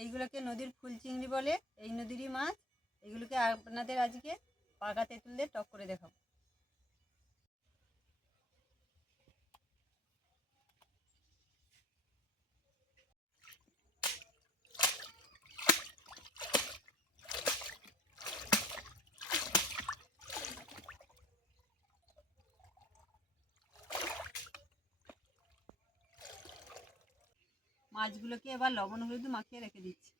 এইগুলোকে নদীর ফুল চিংড়ি বলে, এই নদীরই মাছ। এগুলোকে আপনাদের আজকে পাকা তেঁতুল দিয়ে টক করে দেখাবো। মাছগুলোকে এবার লবণ হলুদ মাখিয়ে রেখে দিচ্ছি।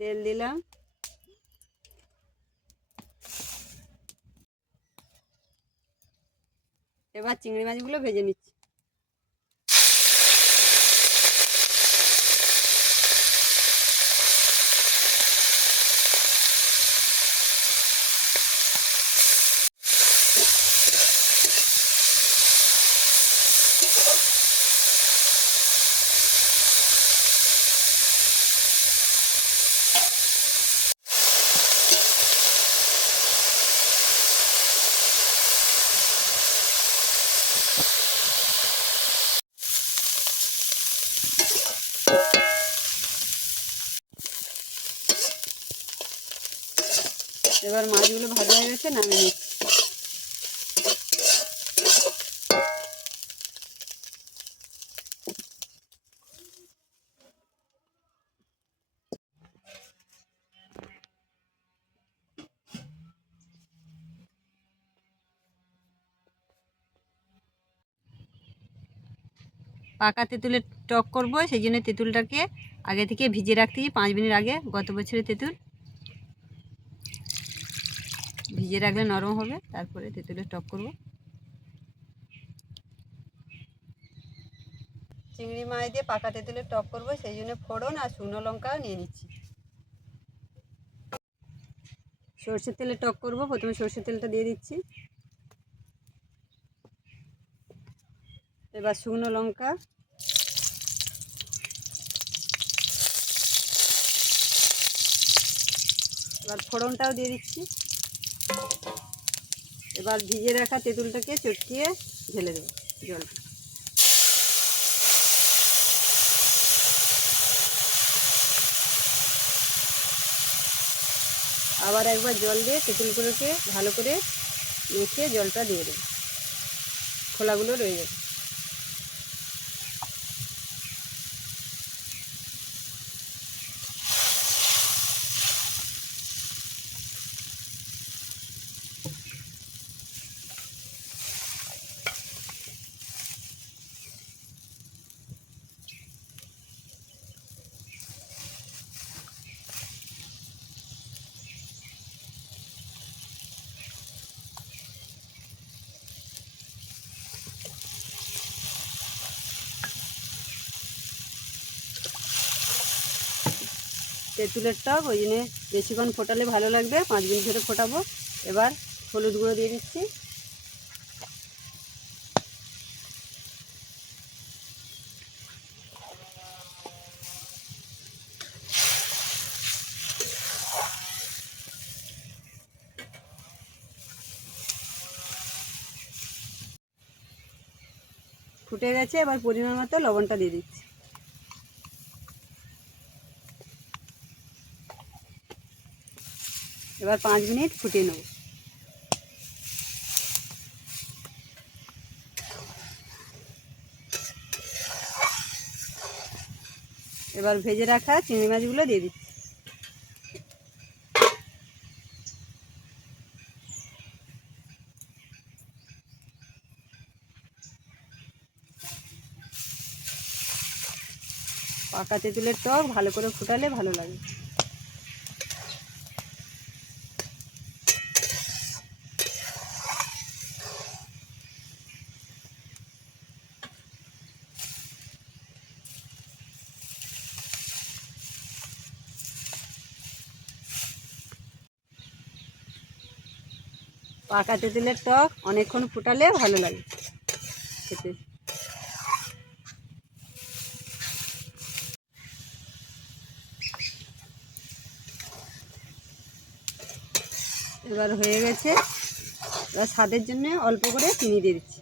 তেল দিলাম, এবার চিংড়ি মাছগুলো ভেজে নিচ্ছি। এবার মাছগুলো ভাজা হয়ে গেছে, নামিয়ে নিচ্ছি। পাকা তেঁতুলের টক করব, সেই জন্য তেঁতুলটাকে আগে থেকে ভিজিয়ে রাখতে 5 মিনিট আগে। গত বছরের তেঁতুল ভিজিয়ে রাখলে নরম হবে, তারপরে তেঁতুলের টক করব। চিংড়ি মাছ দিয়ে পাকা তেঁতুলের টক করব, সেই জন্য ফোড়ন আর শুকনো লঙ্কা নিয়ে নিচ্ছি। সরষের তেলে টক করব, প্রথমে সরষের তেলটা দিয়ে দিচ্ছি। এবার শুকনো লঙ্কা, এবার ফোড়নটাও দিয়ে দিচ্ছি। এবার ভিজিয়ে রাখা তেঁতুলটাকে চটকিয়ে ঢেলে দেবো জলটা। আবার একবার জল দিয়ে তেঁতুলগুলোকে ভালো করে মেখে জলটা দিয়ে দেবো, খোলাগুলো রয়ে যাবে। তেঁতুলের টক ওই জন্যে বেশিক্ষণ ফোটালে ভালো লাগবে, 5 মিনিট ধরে ফোটাবো। এবার হলুদ গুঁড়ো দিয়ে দিচ্ছি। ফুটে গেছে, এবার পরিমাণ মতো লবণটা দিয়ে দিচ্ছি। এবার 5 মিনিট ফুটিয়ে নেব। এবার ভেজে রাখা চিংড়ি মাছগুলো দিয়ে দিচ্ছি। পাকা তেঁতুলের টক ভালো করে ফুটালে ভালো লাগে। পাকা তেঁতুলের টক অনেকক্ষণ ফুটালে ভালো লাগে খেতে। এবার হয়ে গেছে। এবার স্বাদের জন্য অল্প করে চিনি দিয়ে দিচ্ছি।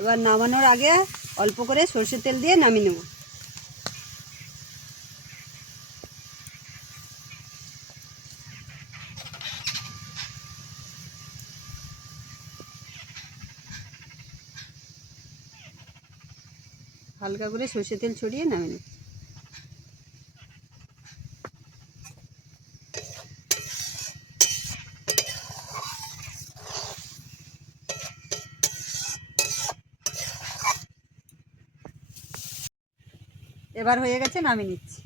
এবার নামানোর আগে অল্প করে সরষের তেল দিয়ে নামিয়ে নেব। হালকা করে সরষের তেল ছড়িয়ে নামিয়ে নেব। এবার হয়ে গেছে, নামিয়ে নিচ্ছি।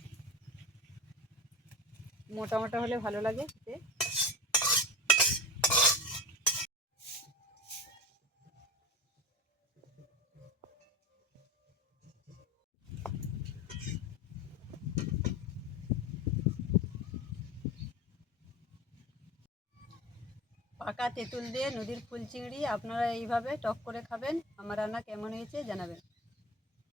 মোটা মোটা হলে ভালো লাগে খেতে। পাকা তেঁতুল দিয়ে নদীর ফুল চিংড়ি আপনারা এইভাবে টক করে খাবেন। আমার রান্না কেমন হয়েছে জানাবেন।